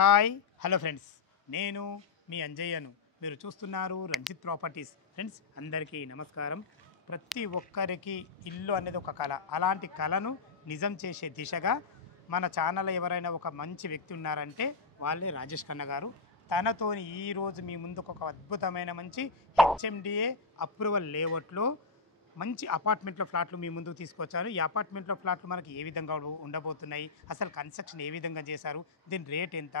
Hi hello friends, నేను మీ అంజయ్యను. మీరు చూస్తున్నారు రంజిత్ ప్రాపర్టీస్. ఫ్రెండ్స్ అందరికీ నమస్కారం. ప్రతి ఒక్కరికి ఇల్లు అనేది ఒక కళ. అలాంటి కళను నిజం చేసే దిశగా మన ఛానల్లో ఎవరైనా ఒక మంచి వ్యక్తి ఉన్నారంటే వాళ్ళే రాజేష్ ఖన్నా గారు. తనతో ఈరోజు మీ ముందుకు ఒక అద్భుతమైన మంచి హెచ్ఎండిఏ అప్రూవల్ లేఅవుట్లో మంచి అపార్ట్మెంట్లో ఫ్లాట్లు మీ ముందుకు తీసుకొచ్చాను. ఈ అపార్ట్మెంట్లో ఫ్లాట్లు మనకి ఏ విధంగా ఉండబోతున్నాయి, అసలు కన్స్ట్రక్షన్ ఏ విధంగా చేశారు, దీని రేట్ ఎంత,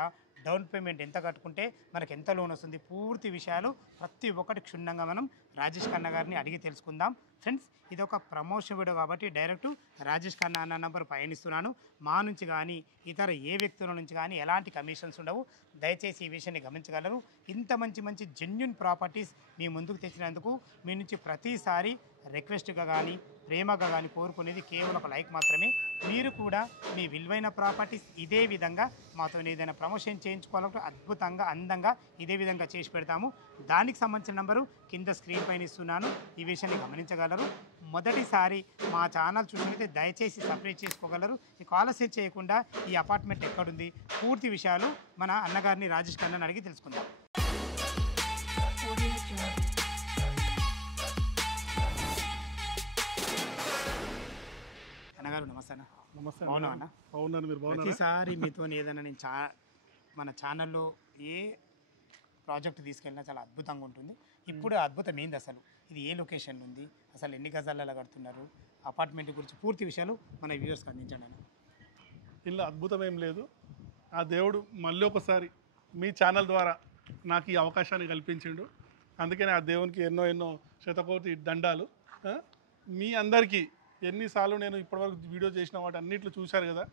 డౌన్ పేమెంట్ ఎంత కట్టుకుంటే మనకు ఎంత లోన్ వస్తుంది, పూర్తి విషయాలు ప్రతి ఒక్కటి క్షుణ్ణంగా మనం రాజేష్ ఖన్నా గారిని అడిగి తెలుసుకుందాం. ఫ్రెండ్స్ ఇది ఒక ప్రమోషన్ వీడియో కాబట్టి డైరెక్ట్ రాజేష్ ఖన్నా అన్న నంబర్ పయనిస్తున్నాను. మా నుంచి కానీ ఇతర ఏ వ్యక్తుల నుంచి కానీ ఎలాంటి కమిషన్స్ ఉండవు. దయచేసి ఈ విషయాన్ని గమనించగలరు. ఇంత మంచి మంచి జెన్యూన్ ప్రాపర్టీస్ మీ ముందుకు తెచ్చినందుకు మీ నుంచి ప్రతిసారి రిక్వెస్ట్గా కానీ ప్రేమగా కానీ కోరుకునేది కేవలం ఒక లైక్ మాత్రమే. మీరు కూడా మీ విలువైన ప్రాపర్టీస్ ఇదే విధంగా మాతో ఏదైనా ప్రమోషన్ చేయించుకోవాలంటే అద్భుతంగా అందంగా ఇదే విధంగా చేసి పెడతాము. దానికి సంబంధించిన నంబరు కింద స్క్రీన్ పైన ఇస్తున్నాను. ఈ విషయాన్ని గమనించగలరు. మొదటిసారి మా ఛానల్ చూసినట్లయితే దయచేసి సబ్స్క్రైబ్ చేసుకోగలరు. ఈ ఆలస్యం చేయకుండా ఈ అపార్ట్మెంట్ ఎక్కడుంది పూర్తి విషయాలు మన అన్నగారిని రాజేష్ ఖన్నాని అడిగి తెలుసుకుందాం. అన్నగారు నమస్తే అన్న. నమస్తే అవునా అన్న? అవునాను, మీరు బాగున్నారు. ప్రతిసారి మీతో ఏదైనా నేను మన ఛానల్లో ఏ ప్రాజెక్ట్ తీసుకెళ్ళినా చాలా అద్భుతంగా ఉంటుంది. ఇప్పుడు అద్భుతం ఏంది, అసలు ఇది ఏ లొకేషన్లో ఉంది, అసలు ఎన్ని గజాలలో కడుతున్నారు, అపార్ట్మెంట్ గురించి పూర్తి విషయాలు మన వ్యూవర్స్కి అందించండి అన్న. ఇల్లు అద్భుతం ఏం లేదు, ఆ దేవుడు మళ్ళీ ఒకసారి మీ ఛానల్ ద్వారా నాకు ఈ అవకాశాన్ని కల్పించిండు. అందుకని ఆ దేవునికి ఎన్నో ఎన్నో శతకోటి దండాలు. మీ అందరికీ ఎన్నిసార్లు నేను ఇప్పటివరకు వీడియో చేసిన వాటి అన్నిట్లో చూశారు కదా.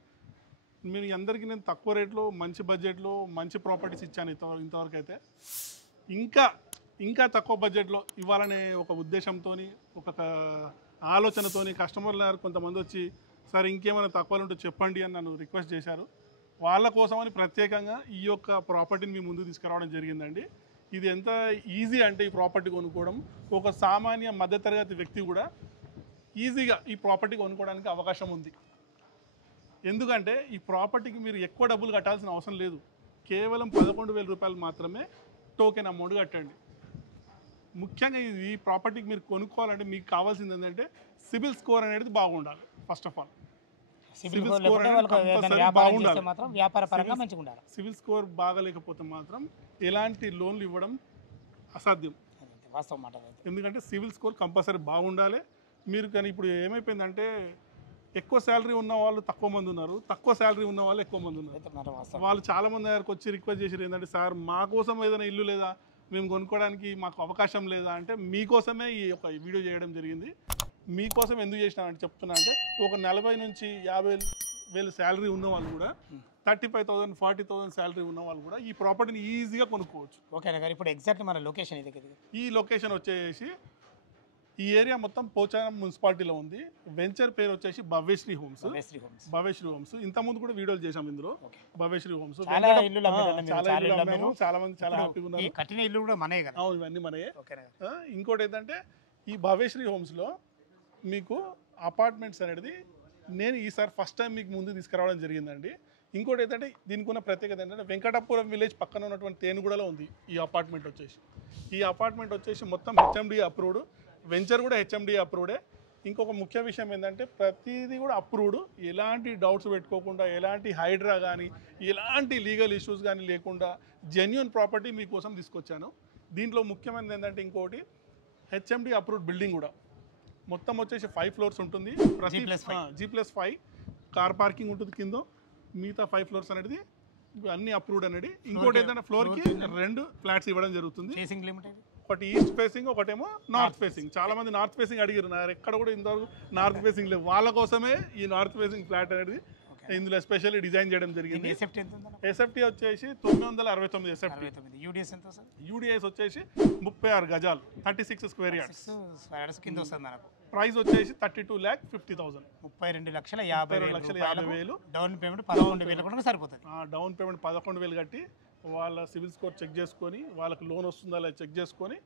మీ అందరికీ నేను తక్కువ రేట్లో మంచి బడ్జెట్లో మంచి ప్రాపర్టీస్ ఇచ్చాను ఇంతవరకు అయితే. ఇంకా తక్కువ బడ్జెట్లో ఇవ్వాలనే ఒక ఉద్దేశంతో, ఒక ఆలోచనతో కస్టమర్లు కొంతమంది వచ్చి సార్ ఇంకేమైనా తక్కువలు ఉంటే చెప్పండి అని నన్ను రిక్వెస్ట్ చేశారు. వాళ్ళ కోసమని ప్రత్యేకంగా ఈ యొక్క ప్రాపర్టీని మీ ముందు తీసుకురావడం జరిగిందండి. ఇది ఎంత ఈజీ అంటే ఈ ప్రాపర్టీ కొనుక్కోవడం, ఒక సామాన్య మధ్యతరగతి వ్యక్తి కూడా ఈజీగా ఈ ప్రాపర్టీ కొనుక్కోవడానికి అవకాశం ఉంది. ఎందుకంటే ఈ ప్రాపర్టీకి మీరు ఎక్కువ డబ్బులు కట్టాల్సిన అవసరం లేదు. కేవలం 11,000 రూపాయలు మాత్రమే టోకెన్ అమౌంట్ కట్టండి. ముఖ్యంగా ఈ ప్రాపర్టీకి మీరు కొనుక్కోవాలంటే మీకు కావాల్సింది ఏంటంటే సిబిల్ స్కోర్ అనేది బాగుండాలి. First of all CIBIL score అనేది బాగుండాలి. సిబిల్ స్కోర్ బాగాలేకపోతే మాత్రం ఎలాంటి లోన్లు ఇవ్వడం అసాధ్యం. ఎందుకంటే సివిల్ స్కోర్ కంపల్సరీ బాగుండాలి. మీరు కానీ ఇప్పుడు ఏమైపోయిందంటే ఎక్కువ శాలరీ ఉన్న వాళ్ళు తక్కువ మంది ఉన్నారు, తక్కువ శాలరీ ఉన్న వాళ్ళు ఎక్కువ మంది ఉన్నారు. వాళ్ళు చాలా మంది దగ్గరకు వచ్చి రిక్వెస్ట్ చేసారు ఏంటంటే సార్ మా కోసం ఏదైనా ఇల్లు లేదా, మేము కొనుక్కోవడానికి మాకు అవకాశం లేదా అంటే మీకోసమే ఈ యొక్క వీడియో చేయడం జరిగింది. మీకోసం ఎందుకు చేసినానంటే చెప్తున్నా అంటే ఒక 40 నుంచి 50,000 శాలరీ ఉన్న వాళ్ళు కూడా 35,000 40,000 శాలరీ ఉన్న వాళ్ళు కూడా ఈ ప్రాపర్టీని ఈజీగా కొనుక్కోవచ్చు. ఓకేనా గారు, ఇప్పుడు ఎగ్జాక్ట్లీ మన లొకేషన్ ఇది. ఈ లొకేషన్ వచ్చేసి ఈ ఏరియా మొత్తం పోచారం మున్సిపాలిటీలో ఉంది. వెంచర్ పేరు వచ్చేసి భవ్యశ్రీ హోమ్స్. ఇంతకుముందు కూడా వీడియోలు చేసాం ఇందులో. భవ్యశ్రీ హోమ్స్ చాలా మంది చాలా హ్యాపీగా ఉన్నారు. కట్టిన ఇల్లు కూడా మనయే కదా. అవును, ఇవన్నీ మనయే. ఇంకోటి ఏంటంటే ఈ భవ్యశ్రీ హోమ్స్లో మీకు అపార్ట్మెంట్స్ అనేది నేను ఈసారి ఫస్ట్ టైం మీకు ముందు తీసుకురావడం జరిగిందండి. ఇంకోటి ఏంటంటే దీనికి ఉన్న ప్రత్యేకత ఏంటంటే వెంకటాపురం విలేజ్ పక్కన ఉన్నటువంటి తేనుగూడలో ఉంది ఈ అపార్ట్మెంట్ వచ్చేసి. ఈ అపార్ట్మెంట్ వచ్చేసి మొత్తం హెచ్ఎండి అప్రూవ్డ్, వెంచర్ కూడా హెచ్ఎండి అప్రూవ్డే. ఇంకొక ముఖ్య విషయం ఏంటంటే ప్రతిదీ కూడా అప్రూవ్డ్, ఎలాంటి డౌట్స్ పెట్టుకోకుండా, ఎలాంటి హైడ్రా కానీ ఎలాంటి లీగల్ ఇష్యూస్ కానీ లేకుండా జెన్యూన్ ప్రాపర్టీ మీకోసం తీసుకొచ్చాను. దీంట్లో ముఖ్యమైనది ఏంటంటే ఇంకోటి హెచ్ఎండి అప్రూవ్డ్ బిల్డింగ్ కూడా మొత్తం వచ్చేసి 5 ఫ్లోర్స్ ఉంటుంది. G+5 కార్ పార్కింగ్ ఉంటుంది కింద. మిగతా 5 ఫ్లోర్స్ అనేది అన్ని అప్రూవ్డ్ అనేది. ఇంకోటి ఏంటంటే ఫ్లోర్కి 2 ఫ్లాట్స్ ఇవ్వడం జరుగుతుంది. ఒకటి ఈస్ట్ ఫేసింగ్, ఒకటేమో నార్త్ ఫేసింగ్. చాలా మంది నార్త్ ఫేసింగ్ అడిగారు, ఎక్కడ కూడా ఇంతవరకు నార్త్ ఫేసింగ్ లేవు. వాళ్ళ కోసమే ఈ నార్త్ ఫేసింగ్ ఫ్లాట్ అనేది ఇందులో ఎస్పెషల్లీ డిజైన్ చేయడం జరిగింది. ఎస్ఎఫ్టీ వచ్చేసి 969 ఎస్ఎఫ్టీ. యూడిఎస్ వచ్చేసి 36 గజాలు, 36 స్క్వేర్ యార్డ్స్ కింద వస్తుంది మనకు. ప్రైస్ వచ్చేసి 32,50,000, 32,50,000. డౌన్ పేమెంట్ 11,000 కూడా సరిపోతుంది. డౌన్ పేమెంట్ 11,000 కట్టి వాళ్ళ సివిల్ స్కోర్ చెక్ చేసుకొని వాళ్ళకి లోన్ వస్తుందా లేదా చెక్ చేసుకొని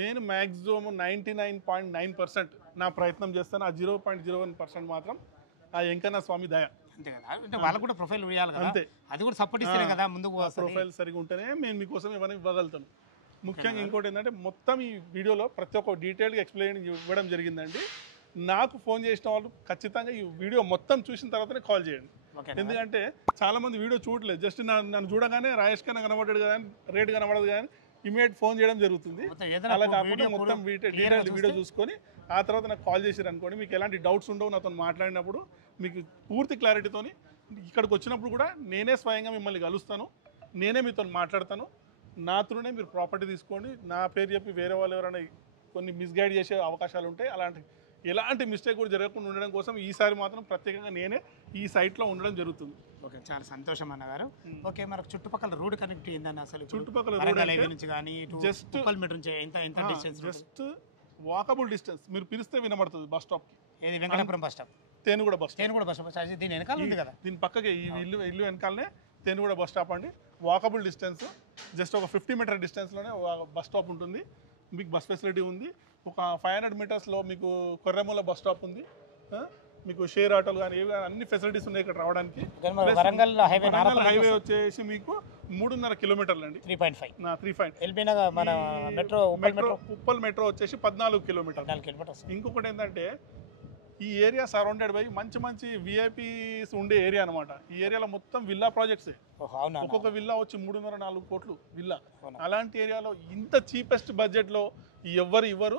నేను మ్యాక్సిమం 99.9% నా ప్రయత్నం చేస్తాను. ఆ 0.01% మాత్రం ఆ వెంకన్న స్వామి దయ. అంతే కదా, అంటే వాళ్ళకు కూడా ప్రొఫైల్ వేయాలి కదా, అంతే. అది కూడా సపోర్ట్ ఇస్తేనే కదా ముందుకు వస్తుంది. ప్రొఫైల్ సరిగా ఉంటేనే మేము మీకోసం ఏమైనా ఇవ్వగలుగుతాను. ముఖ్యంగా ఇంకోటి ఏంటంటే మొత్తం ఈ వీడియోలో ప్రతి ఒక్క డీటెయిల్గా ఎక్స్ప్లెయిన్ ఇవ్వడం జరిగిందండి. నాకు ఫోన్ చేసిన వాళ్ళు ఖచ్చితంగా ఈ వీడియో మొత్తం చూసిన తర్వాతనే కాల్ చేయండి. ఎందుకంటే చాలామంది వీడియో చూడలేదు, జస్ట్ నన్ను చూడగానే రాయేష్ ఖన్నా కనబడ్డాడు కదా, రేట్ కనబడదు కానీ ఇమీడియట్ ఫోన్ చేయడం జరుగుతుంది. అలా కాకుండా మొత్తం డీటెయిల్ వీడియో చూసుకొని ఆ తర్వాత నాకు కాల్ చేసారు అనుకోండి, మీకు ఎలాంటి డౌట్స్ ఉండవు. నాతో మాట్లాడినప్పుడు మీకు పూర్తి క్లారిటీతోని ఇక్కడికి వచ్చినప్పుడు కూడా నేనే స్వయంగా మిమ్మల్ని కలుస్తాను, నేనే మీతో మాట్లాడతాను. నా త్రూనే మీరు ప్రాపర్టీ తీసుకోండి. నా పేరు చెప్పి వేరే వాళ్ళు ఎవరైనా కొన్ని మిస్గైడ్ చేసే అవకాశాలు ఉంటాయి. ఎలాంటి మిస్టేక్ కూడా జరగకుండా ఉండడం కోసం ఈసారి మాత్రం ప్రత్యేకంగా నేనే ఈ సైట్లో ఉండడం జరుగుతుంది. ఓకే, చాలా సంతోషం అన్నగారు. ఓకే, మనకు చుట్టుపక్కల రోడ్ కనెక్ట్ ఏందని అసలు చుట్టుపక్కల నుంచి కానీ జస్ట్ మీటర్ నుంచి ఎంత డిస్టెన్స్? Just walkable distance. మీరు పిలిస్తే వినబడుతుంది బస్ స్టాప్. ఏది Venkatapuram bus stop, Tenuguda bus stop. Tenuguda bus stop దీని వెనకాల ఉంది కదా, దీని పక్కకే ఈ ఇల్లు వెనకాలనే తేనుగూడ బస్ స్టాప్ అండి. వాకబుల్ డిస్టెన్స్, జస్ట్ ఒక 50 మీటర్ డిస్టెన్స్లోనే బస్ స్టాప్ ఉంటుంది. మీకు బస్ ఫెసిలిటీ ఉంది. ఒక 500 మీటర్స్లో మీకు కొర్రెమూల బస్ స్టాప్ ఉంది. మీకు షేర్ ఆటోలు కానీ ఏవి కానీ అన్ని ఫెసిలిటీస్ ఉన్నాయి ఇక్కడ రావడానికి. వరంగల్ హైవే వచ్చేసి మీకు 3.5 కిలోమీటర్లు అండి. 3.5 మన ఉప్పల్ మెట్రో వచ్చేసి 14 కిలోమీటర్లు. ఇంకొకటి ఏంటంటే ఈ ఏరియా సరౌండెడ్ బై మంచి విఐపీస్ ఉండే ఏరియా అనమాట. ఈ ఏరియాలో మొత్తం విల్లా ప్రాజెక్ట్సే. ఒక్కొక్క విల్లా వచ్చి 3.5-4 కోట్లు విల్లా. అలాంటి ఏరియాలో ఇంత చీపెస్ట్ బడ్జెట్ లో ఎవ్వరు ఇవ్వరు.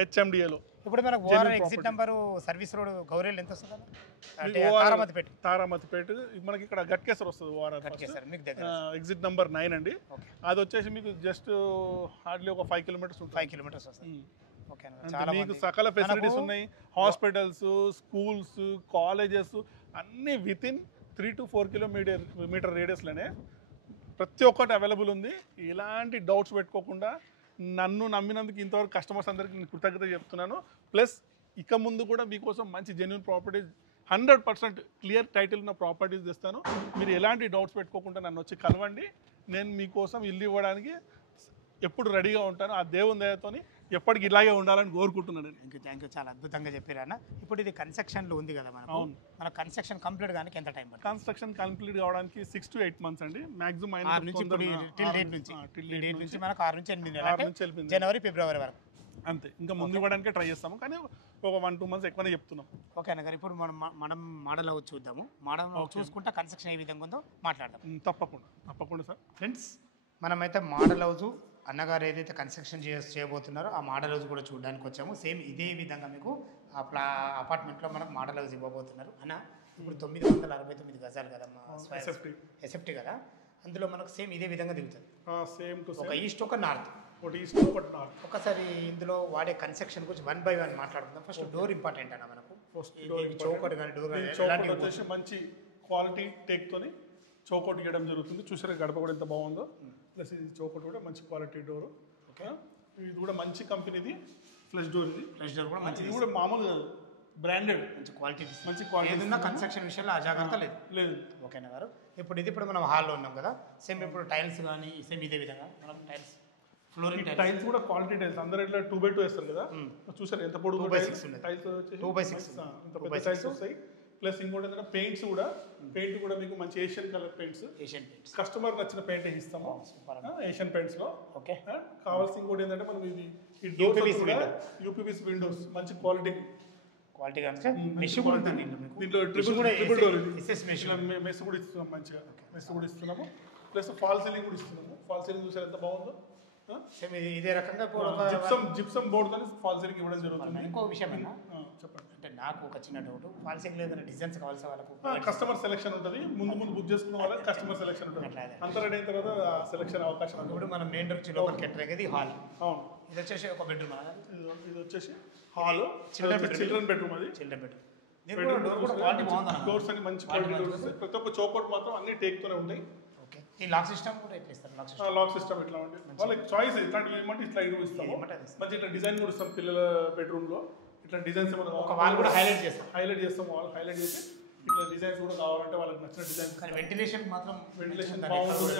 హెచ్ఎండిఏలో ఇప్పుడు మనకు ఎగ్జిట్ నంబర్ సర్వీస్ రోడ్ గౌరేల్ ఎంత వస్తుంది? తారామతిపేట మనకి ఇక్కడ గట్కేసర్ వస్తుంది. ఎగ్జిట్ నంబర్ 9 అండి. అది వచ్చేసి మీకు జస్ట్ హార్డ్లీ ఒక 5 కిలోమీటర్స్ ఉంటుంది. 5 కిలోమీటర్స్ వస్తుంది. మీకు సకల ఫెసిలిటీస్ ఉన్నాయి. హాస్పిటల్స్, స్కూల్స్, కాలేజెస్ అన్నీ వితిన్ 3 to 4 కిలోమీటర్ రేడియస్లోనే ప్రతి ఒక్కటి అవైలబుల్ ఉంది. ఎలాంటి డౌట్స్ పెట్టుకోకుండా నన్ను నమ్మినందుకు ఇంతవరకు కస్టమర్స్ అందరికీ నేను కృతజ్ఞత చెప్తున్నాను. ప్లస్ ఇక ముందు కూడా మీకోసం మంచి జెన్యూన్ ప్రాపర్టీస్ 100% క్లియర్ టైటిల్ ఉన్న ప్రాపర్టీస్ తెస్తాను. మీరు ఎలాంటి డౌట్స్ పెట్టుకోకుండా నన్ను వచ్చి కలవండి. నేను మీకోసం ఇల్లు ఇవ్వడానికి ఎప్పుడు రెడీగా ఉంటాను. ఆ దేవుని దయతోని ఎప్పటికి ఇలాగే ఉండాలని కోరుకుంటున్నాను. థ్యాంక్ యూ, చాలా అద్భుతంగా చెప్పారు అన్న. ఇప్పుడు ఇది కన్స్ట్రక్షన్లో ఉంది కదా మనకు, మన కన్స్ట్రక్షన్ కంప్లీట్ కానీ ఎంత టైం పడుతుంది? కన్స్ట్రక్షన్ కంప్లీట్ కావడానికి 6 to 8 months అండి మ్యాక్సిమం. డేట్ నుంచి మనకు 6 నుంచి 8 నెలలు, జనవరి ఫిబ్రవరి వరకు అంతే. ఇంకా ముందు ఇవ్వడానికి ట్రై చేస్తాము, కానీ ఒక 1-2 months ఎక్కువనే చెప్తున్నాం. ఓకే అన్న గారు, ఇప్పుడు మనం మోడల్ హౌస్ చూద్దాము. మోడల్ చూసుకుంటా కన్స్ట్రక్షన్ ఏ విధంగా ఉందో మాట్లాడదాం. తప్పకుండా సార్. ఫ్రెండ్స్, మనమైతే మోడల్ హౌస్ అన్నగారు ఏదైతే కన్స్ట్రక్షన్ చేయబోతున్నారో ఆ మోడల్ హౌస్ కూడా చూడడానికి వచ్చాము. సేమ్ ఇదే విధంగా మీకు అపార్ట్మెంట్లో మనకు మోడల్ హౌస్ ఇవ్వబోతున్నారు అన్న. ఇప్పుడు 969 గజాలు కదా ఎస్ఎఫ్టీ కదా, అందులో మనకు సేమ్ ఇదే విధంగా దిగుతుంది. ఒక ఈస్ట్ ఒక నార్త్. ఒకసారి ఇందులో వాడే కన్స్ట్రక్షన్ గురించి 1 by 1 మాట్లాడుకుందాం. ఫస్ట్ డోర్ ఇంపార్టెంట్ అన్న మనకు. చౌకట్ కానీ డోర్ వచ్చేసి మంచి క్వాలిటీ టేక్తోని చౌకట్ ఇవ్వడం జరుగుతుంది. చూసారా గడప కూడా ఎంత బాగుందో. ప్లస్ ఇది చౌకట్ కూడా మంచి క్వాలిటీ డోర్. ఓకే, ఇది కూడా మంచి కంపెనీది ఫ్లష్ డోర్. కూడా మంచి, ఇది కూడా మామూలు కాదు, బ్రాండెడ్, మంచి క్వాలిటీ ఏదైనా కన్స్ట్రక్షన్ విషయంలో అజాగ్రత్త లేదు. ఓకేనా గారు, ఇప్పుడు మనం హాల్లో ఉన్నాం కదా, సేమ్ ఇప్పుడు టైల్స్ కానీ సేమ్ ఇదే విధంగా మనం ఫ్లోరింగ్ టైల్స్ కూడా క్వాలిటీ టైల్స్. అందరూ ఇట్లా 2x2 వేస్తారు కదా, చూసారు ఎంత పొడుగు టైల్స్. 2x6 టైల్స్ వస్తాయి. ప్లస్ ఇంకోటి ఏంటంటే పెయింట్స్ కూడా మీకు మంచి ఏషియన్ కలర్ పెయింట్స్. కస్టమర్ నచ్చిన పెయింట్ ఇస్తాము ఏషియన్ పెయింట్స్ లో. ఓకే, కావాల్సిన ఇంకోటి ఏంటంటే మనం ఇది యూపీవీసీ విండోస్ మంచి క్వాలిటీ మెష్ కూడా ఉంటుంది. దీంట్లో ట్రిపుల్ డోర్ మెస్ కూడా ఇస్తున్నాం, మంచిగా మెస్ కూడా ఇస్తున్నాము. ప్లస్ ఫాల్ సీలింగ్ కూడా ఇస్తున్నాము. ఫాల్ సీలింగ్ చూసారు ఎంత బాగుందో. ఇదే రకంగా జిప్సమ్ బోర్డ్ తో ఫాల్ సీలింగ్ ఇవ్వడం జరుగుతుంది. ఇంకో విషయం అన్న, చెప్పండి. అంటే నాకు ఒక చిన్న డౌట్, ఫాల్ సీలింగ్ ఏదైనా డిజైన్స్ కావాల్సిన వాళ్ళకు కస్టమర్ సెలెక్షన్ ఉంటుంది. ముందు బుక్ చేసుకున్న వాళ్ళకి కస్టమర్ సెలెక్షన్ ఉంటుంది. అంత రెడీ అయిన తర్వాత సెలెక్షన్ అవకాశం ఉంటుంది. ఇప్పుడు మనం మెయిన్ డోర్ లోపలికి ఎంటర్ అయ్యేది హాల్. అవును, ఇది వచ్చేసి ఒక బెడ్రూమ్. ఇది వచ్చేసి హాల్, చిల్డ్రన్ బెడ్రూమ్. అది చిల్డ్రన్ బెడ్రూమ్. డోర్స్ అన్ని మంచి క్వాలిటీ డోర్స్. ప్రతి ఒక్క చౌకట్ మాత్రం అన్ని టేక్తోనే ఉంటాయి. ఈ లాక్ సిస్టమ్ కూడా ఎట్లా ఇస్తారు? లాక్ సిస్టమ్ ఇట్లా ఉంటుంది. వాళ్ళకి చాయిస్ ఇట్లాంటివి ఏమంటే ఇట్లా ఇస్తాము. మంచి ఇట్లా డిజైన్ కూడా ఇస్తాం. పిల్లల బెడ్రూమ్ లో ఇట్లా డిజైన్స్ ఒక వాల్ కూడా హైలైట్ చేస్తాం. వాల్ హైలైట్ చేసి ఇట్లా డిజైన్స్ కూడా కావాలంటే వాళ్ళకి నచ్చిన డిజైన్స్. వెంటిలేషన్ బాగుంటుంది.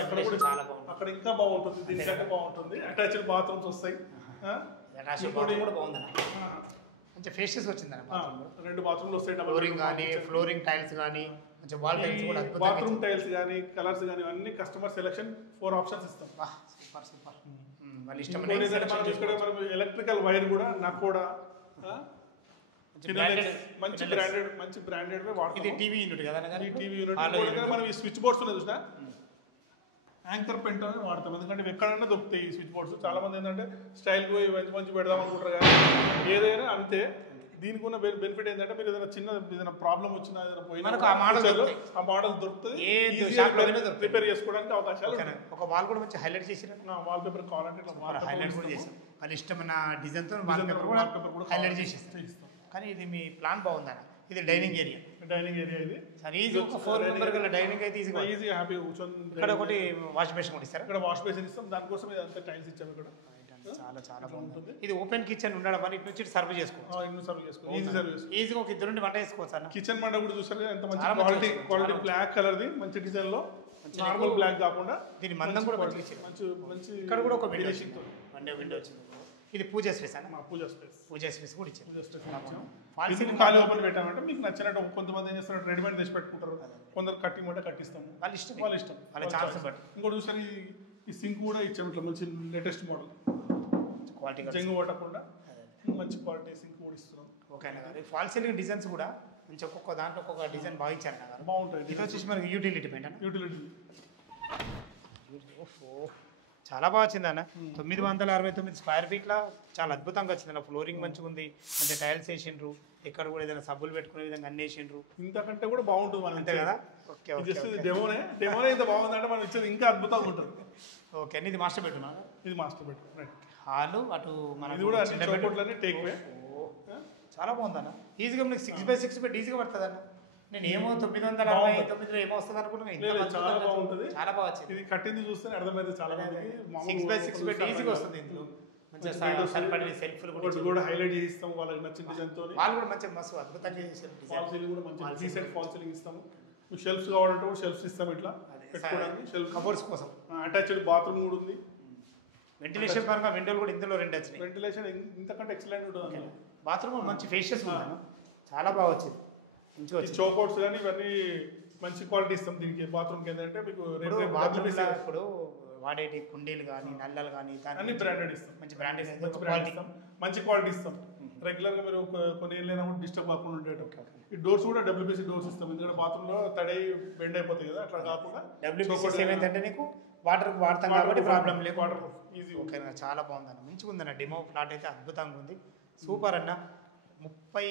అక్కడ ఇంకా బాగుంటుంది, దీనికంటే బాగుంటుంది. అటాచ్డ్ బాత్రూమ్స్ వస్తాయి. మంచి ఫేషియస్ వచ్చిందన్న బాత్రూమ్. 2 బాత్రూమ్లు వస్తాయి. ఫ్లోరింగ్ కానీ ఫ్లోరింగ్ టైల్స్ కానీ మంచి వాల్ టైల్స్ కూడా అద్భుతంగా బాత్రూమ్ టైల్స్ కానీ కలర్స్ కానీ అన్ని కస్టమర్ సెలెక్షన్ 4 ఆప్షన్స్ ఇస్తాం. Super super. వాళ్ళు ఇష్టమైన ఇక్కడ మనం ఎలక్ట్రికల్ వైర్ కూడా నాకు కూడా మంచి బ్రాండెడ్ వాడతాం. ఇది టీవీ యూనిట్ కదా అన్న? ఈ టీవీ యూనిట్ మనం ఈ స్విచ్ బోర్డ్స్ ఉన్నాయి చూసినా యాంకర్ పెంట్ అని వాడతాం. ఎందుకంటే ఎక్కడైనా దొరుకుతాయి ఈ స్విచ్ బోర్డ్స్. చాలా మంది ఏంటంటే స్టైల్ పోయి మంచి పెడదాం అనుకుంటారు కానీ ఏదైనా అంతే. దీనికి ఉన్న బెనిఫిట్ ఏంటంటే మీరు ఏదైనా ప్రాబ్లం వచ్చినా ఏదైనా పోయినా ఆ మోడల్ దొరుకుతుంది, రిపేర్ చేసుకోవడానికి అవకాశాలు. ఒక వాల్ కూడా మంచి హైలైట్ చేసిన వాల్ పేపర్ కావాలంటే హైలైట్ కూడా చేసాం. వాళ్ళు ఇష్టమైన డిజైన్తో వాల్ పేపర్ కూడా హైలైట్ చేసేస్తాం. కానీ ఇది మీ ప్లాన్ బాగుందన్న. ఇది డైనింగ్ ఏరియా. ఇది సార్ ఈజీ ఒక 4 మెంబర్ గల డైనింగ్ అయితే ఈజీగా హ్యాపీగా కూర్చొని. ఇక్కడ ఒకటి వాష్ బేసిన్ కూడా ఇస్తారు. ఇక్కడ వాష్ బేసిన్ ఇస్తాం. దానికోసం ఇదంతా టైల్స్ ఇచ్చాము. ఇక్కడ చాలా బాగుంటుంది. ఇది ఓపెన్ కిచెన్ ఉండడం వల్ల ఇటు నుంచి సర్వ్ చేసుకోవచ్చు. ఈజీగా ఒక 2 నుండి వంట చేసుకోవచ్చు అన్న. కిచెన్ మండ కూడా చూసారు ఎంత మంచి క్వాలిటీ బ్లాక్ కలర్ది మంచి డిజైన్ లో, నార్మల్ బ్లాక్ కాకుండా దీని మందం కూడా మంచి. ఇక్కడ కూడా ఒక విండో వచ్చింది. ఇది పూజ స్పేస్ అన్న. పూజ స్పేస్ కూడా ఇచ్చారు. ఫాల్ సీలింగ్ ఖాళీ ఓపెన్ పెట్టామంటే మీకు నచ్చినట్టు. కొంతమంది ఏం చేస్తారు రెడీమేడ్ తెచ్చి పెట్టుకుంటారు, కొందరు కట్టింగ్ అంటే కట్టిస్తాము. వాళ్ళ ఇష్టం వాళ్ళ ఛాన్స్ బట్టి. ఇంకోటి చూసారు ఈ సింక్ కూడా ఇచ్చాము. ఇట్లా మంచి లేటెస్ట్ మోడల్ క్వాలిటీ, జంగు పట్టకుండా మంచి క్వాలిటీ సింక్ కూడా ఇస్తున్నాం. ఓకేనా గారు? ఫాల్ సీలింగ్ డిజైన్స్ కూడా మంచి ఒక్కొక్క దాంట్లో ఒక్కొక్క డిజైన్ బాగా ఇచ్చారు కదా, బాగుంటాయి. ఇది వచ్చేసి మనకి యూటిలిటీ పెయింట్. యూటిలిటీ చాలా బాగా వచ్చింది అన్న. 969 స్క్వేర్ ఫీట్లో చాలా అద్భుతంగా వచ్చింది అన్న. ఫ్లోరింగ్ మంచిగా ఉంది, మంచి టైల్స్ వేసిండ్రు. ఇక్కడ కూడా ఏదైనా సబ్బులు పెట్టుకునే విధంగా అన్ని వేసిండ్రు. ఇంతకంటే కూడా బాగుంటుంది మనం, అంతే కదా? ఓకే డెమోనే ఇంత బాగుందంటే మనం ఇచ్చేది ఇంకా అద్భుతంగా ఉంటుంది. ఓకే అండి. ఇది మాస్టర్ బెడ్రూమ్. ఇది మాస్టర్ బెడ్రూమ్. హాలు అటు మన చాలా బాగుందన్న. ఈజీగా మీకు 6x6 బెడ్ ఈజీగా పడుతుంది అన్న. నేను ఏమో 969లో ఏమో వస్తుంది అనుకున్నాను. చాలా బాగుంటుంది, చాలా బాగా వచ్చింది. ఇది కట్టింది చూస్తే అర్థమైంది. చాలా 6x6 బెడ్ ఈజీగా వస్తుంది. ఇందులో మంచిగా సరిపడిన సెల్ఫ్లు కూడా హైలైట్ చేస్తాం. వాళ్ళకి నచ్చిన డిజైన్ తో వాళ్ళు కూడా మంచిగా మస్తు అద్భుతంగా చేశారు. ఫాల్ సీలింగ్ కూడా మంచి డీసెంట్ ఫాల్ సీలింగ్ ఇస్తాము. షెల్ఫ్స్ కావాలంటే కూడా షెల్ఫ్స్ ఇస్తాం. ఇట్లా పెట్టుకోవడానికి షెల్ఫ్ కబోర్డ్స్ కోసం అటాచ్డ్ బాత్రూమ్ కూడా ఉంది. వెంటిలేషన్ పరంగా విండోలు కూడా ఇందులో 2 వచ్చినాయి. వెంటిలేషన్ ఇంతకంటే ఎక్సలెంట్ ఉంటుంది. బాత్రూమ్ మంచి ఫేషియస్ ఉంది, చాలా బాగా వచ్చింది. చోకౌట్స్ కానీ ఇవన్నీ మంచి క్వాలిటీ ఇస్తాం దీనికి. బాత్రూమ్ ఏంటంటే మీకు ఇప్పుడు వాడేటి కుండీలు కానీ నల్లలు కానీ అన్ని బ్రాండెడ్ ఇస్తాం. మంచి బ్రాండెడ్ మంచి క్వాలిటీ ఇస్తాం. రెగ్యులర్గా మీరు కొన్ని ఏళ్ళైనా కూడా డిస్టర్బ్ కాకుండా ఉండేటప్పుడు. ఈ డోర్స్ కూడా WPC డోర్స్ ఇస్తాం. ఎందుకంటే బాత్రూంలో తడి బెండ్ అయిపోతాయి కదా, అట్లా కాకుండా WPC ఏమైందంటే నీకు వాటర్ వాడతాం కాబట్టి ప్రాబ్లం లేదు. Water easy. ఓకే, చాలా బాగుందన్న. మంచిగా ఉందన్న. డెమో ప్లాట్ అయితే అద్భుతంగా ఉంది. సూపర్ అన్న. 30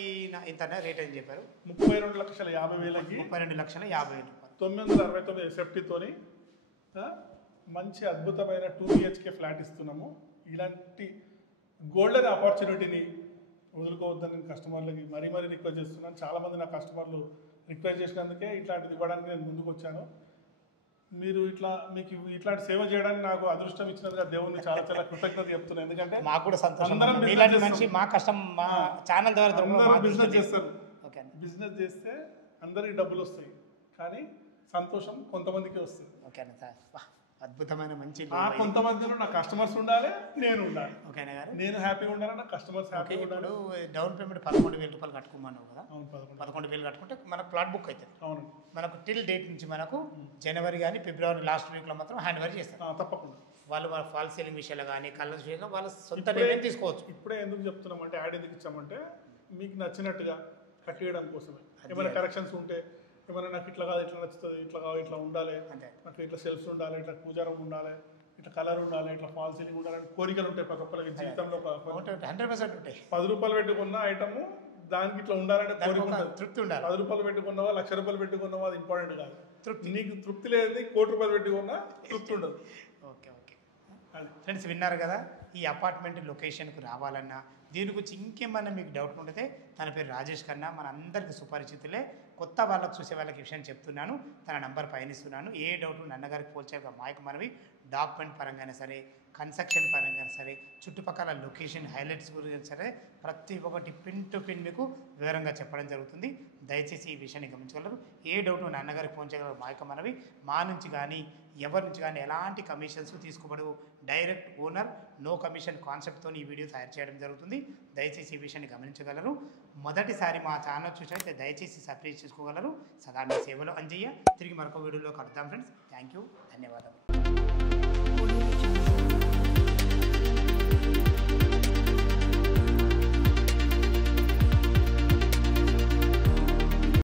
ఇంతనే రేట్ అని చెప్పారు. 32,50,000కి 32,50,000 969 సేఫ్టీతోని మంచి అద్భుతమైన 2 BHK ఫ్లాట్ ఇస్తున్నాము. ఇలాంటి గోల్డెన్ ఆపర్చునిటీని వదులుకోవద్దని నేను కస్టమర్లకి మరీ రిక్వెస్ట్ చేస్తున్నాను. చాలామంది నా కస్టమర్లు రిక్వెస్ట్ చేసినందుకే ఇట్లాంటిది ఇవ్వడానికి నేను ముందుకు వచ్చాను. మీరు మీకు ఇట్లాంటి సేవ చేయడానికి నాకు అదృష్టం ఇచ్చినందుకు దేవుని చాలా చాలా కృతజ్ఞత చెప్తున్నాను. ఎందుకంటే మాకు కూడా సంతోషం. మా కష్టం మా ఛానల్ ద్వారా బిజినెస్ చేస్తారు. బిజినెస్ చేస్తే అందరికి డబ్బులు వస్తాయి, కానీ సంతోషం కొంతమందికి వస్తుంది. ఓకేనా సార్? అద్భుతమైన మంచి కొంతమందిలో నా కస్టమర్స్ ఉండాలి, నేను ఉండాలి. ఓకేనా గారు? నేను హ్యాపీగా ఉండాలి, నా కస్టమర్స్ హ్యాపీగా ఉండాలి. డౌన్ పేమెంట్ 11,000 రూపాయలు కట్టుకోమన్నావు కదా? 11,000 కట్టుకుంటే మనకు ప్లాట్ బుక్ అవుతుంది. అవును. మనకు టిల్ డేట్ నుంచి మనకు జనవరి కానీ ఫిబ్రవరి లాస్ట్ వీక్లో మాత్రం హ్యాండ్ ఓవర్ చేస్తారు. తప్పకుండా వాళ్ళ ఫాల్ సీలింగ్ విషయాలు కానీ కలర్ విషయంలో వాళ్ళ సొంత నిర్ణయం తీసుకోవచ్చు. ఇప్పుడే ఎందుకు చెప్తున్నామంటే యాడ్ ఎందుకు ఇచ్చామంటే మీకు నచ్చినట్టుగా కట్టేయడం కోసమే. ఏమైనా కరెక్షన్స్ ఉంటే ఏమైనా నాకు ఇట్లా కాదు, ఇట్లా నచ్చుతుంది, ఇట్లా కాదు, ఇట్లా ఉండాలి, నాకు ఇట్లా సెల్ఫ్స్ ఉండాలి, ఇట్లా పూజారం ఉండాలి, ఇట్లా కలర్ ఉండాలి, ఇట్లా ఫాల్ సీలింగ్ ఉండాలని కోరికలు ఉంటాయి ప్రతి ఒక్కరికి జీవితంలో. 100% ఉంటాయి. 10 రూపాయలు పెట్టుకున్న ఐటమ్ దానికి ఇట్లా ఉండాలంటే కోరిక, తృప్తి ఉండాలి. 10 రూపాయలు పెట్టుకున్నావా, 1,00,000 రూపాయలు పెట్టుకున్నావా, అది ఇంపార్టెంట్ కాదు. తృప్తి. నీకు తృప్తి లేదు, 1 కోటి రూపాయలు పెట్టుకున్నా తృప్తి ఉండదు. ఓకే ఓకే ఫ్రెండ్స్, విన్నారు కదా? ఈ అపార్ట్మెంట్ లొకేషన్కి రావాలన్నా దీని గురించి ఇంకేమన్నా మీకు డౌట్ ఉంటే తన పేరు రాజేష్ కన్నా, మన అందరికీ సుపరిచితులే. కొత్త వాళ్ళకు చూసే వాళ్ళకి విషయం చెప్తున్నాను, తన నంబర్ పయనిస్తున్నాను. ఏ డౌట్ అన్నగారికి పోల్చాక మాకు మనవి డాక్యుమెంట్ పరంగానే సరే, కన్స్ట్రక్షన్ పరంగా సరే, చుట్టుపక్కల లొకేషన్ హైలైట్స్ గురించి సరే ప్రతి ఒక్కటి పిన్ టు పిన్ మీకు వివరంగా చెప్పడం జరుగుతుంది. దయచేసి ఈ విషయాన్ని గమనించగలరు. ఏ డౌట్ అన్నగారికి ఫోన్ చేయగలరు మాకు మనవి. మా నుంచి కానీ ఎవరి నుంచి కానీ ఎలాంటి కమిషన్స్ తీసుకోబడు. డైరెక్ట్ ఓనర్ నో కమిషన్ కాన్సెప్ట్తో ఈ వీడియో తయారు చేయడం జరుగుతుంది. దయచేసి ఈ విషయాన్ని గమనించగలరు. మొదటిసారి మా ఛానల్ చూసినట్లయితే దయచేసి సబ్స్క్రైబ్ చేసుకోగలరు. సదా మీ సేవలో అంజయ్య. తిరిగి మరొక వీడియోలో కలుద్దాం ఫ్రెండ్స్. థ్యాంక్ యూ, ధన్యవాదాలు.